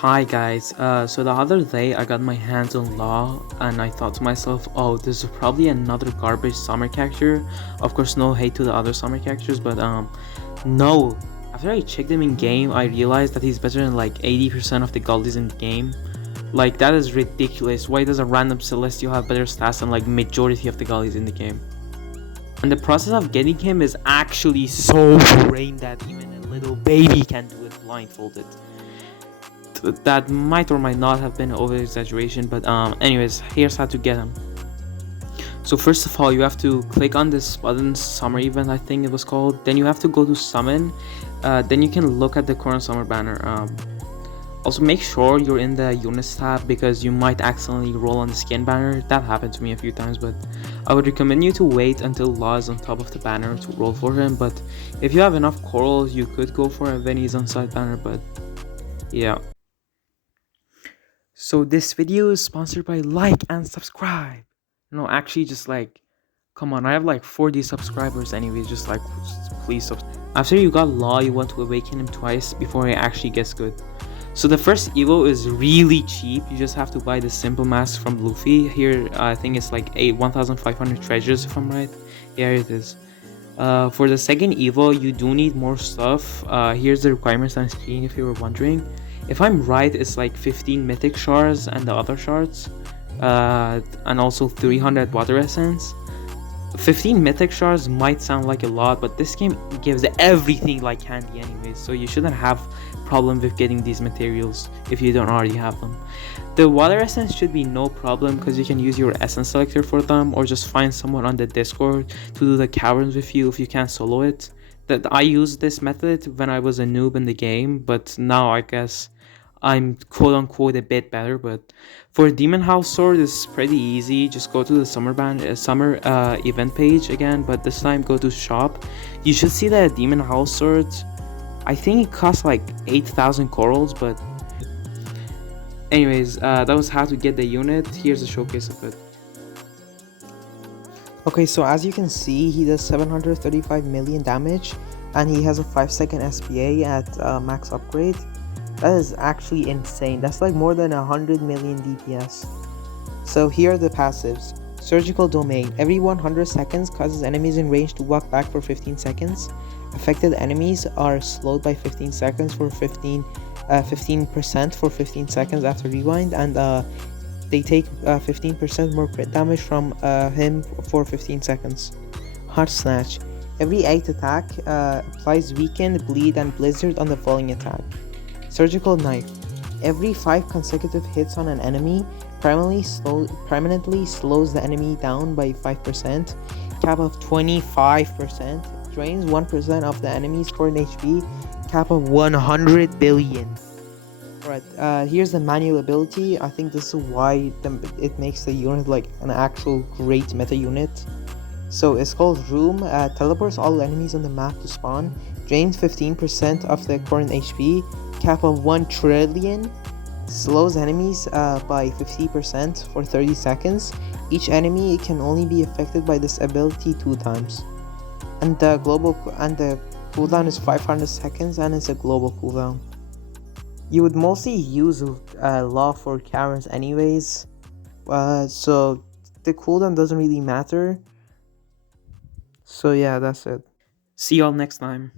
Hi guys, so the other day I got my hands on Law and I thought to myself, oh, this is probably another garbage summer character. Of course, no hate to the other summer characters, but no. After I checked him in game, I realized that he's better than like 80% of the goldies in the game. Like, that is ridiculous. Why does a random Celestial have better stats than like majority of the goldies in the game? And the process of getting him is actually so brain that even a little baby can do it blindfolded. That might or might not have been over exaggeration, but anyways, here's how to get him. So first of all, you have to click on this button, summer event I think it was called. Then you have to go to summon. Then you can look at the current summer banner. Also make sure you're in the units tab because you might accidentally roll on the skin banner. That happened to me a few times, but I would recommend you to wait until Law is on top of the banner to roll for him. But if you have enough corals, you could go for a when he's on side banner, but yeah. So this video is sponsored by like and subscribe. No, actually just like, come on, I have like 40 subscribers anyways, just like, please subscribe. After you got Law, you want to awaken him twice before he actually gets good. So the first evo is really cheap. You just have to buy the simple mask from Luffy. Here, I think it's like 1,500 treasures if I'm right. Yeah, it is. For the second evo, you do need more stuff. Here's the requirements on screen if you were wondering. If I'm right, it's like 15 mythic shards and the other shards, and also 300 water essence. 15 mythic shards might sound like a lot, but this game gives everything like candy anyways, so you shouldn't have problem with getting these materials if you don't already have them. The water essence should be no problem because you can use your essence selector for them, or just find someone on the Discord to do the caverns with you if you can't solo it. That I used this method when I was a noob in the game, but now I guess I'm quote unquote a bit better. But for Demon House Sword, it's pretty easy. Just go to the summer event page again, but this time go to shop. You should see that Demon House Sword, I think it costs like 8,000 corals, but anyways, that was how to get the unit. Here's a showcase of it. Okay, so as you can see, he does 735 million damage and he has a 5-second SPA at max upgrade. That is actually insane. That's like more than 100 million DPS. So here are the passives. Surgical Domain. Every 100 seconds causes enemies in range to walk back for 15 seconds. Affected enemies are slowed by 15 seconds for 15% for 15 seconds after rewind, and they take 15% more crit damage from him for 15 seconds. Heart Snatch. Every 8 attack applies Weaken, Bleed, and Blizzard on the following attack. Surgical Knife. Every 5 consecutive hits on an enemy permanently slows the enemy down by 5%, cap of 25%, drains 1% of the enemy's current HP, cap of 100 billion. Alright, here's the manual ability. I think this is why it makes the unit like an actual great meta unit. So it's called Room, teleports all enemies on the map to spawn, drains 15% of their current HP, cap of 1 trillion, slows enemies by 50% for 30 seconds. Each enemy can only be affected by this ability 2 times. And the cooldown is 500 seconds and it's a global cooldown. You would mostly use Law for caverns anyways, so the cooldown doesn't really matter. So yeah, that's it. See y'all next time.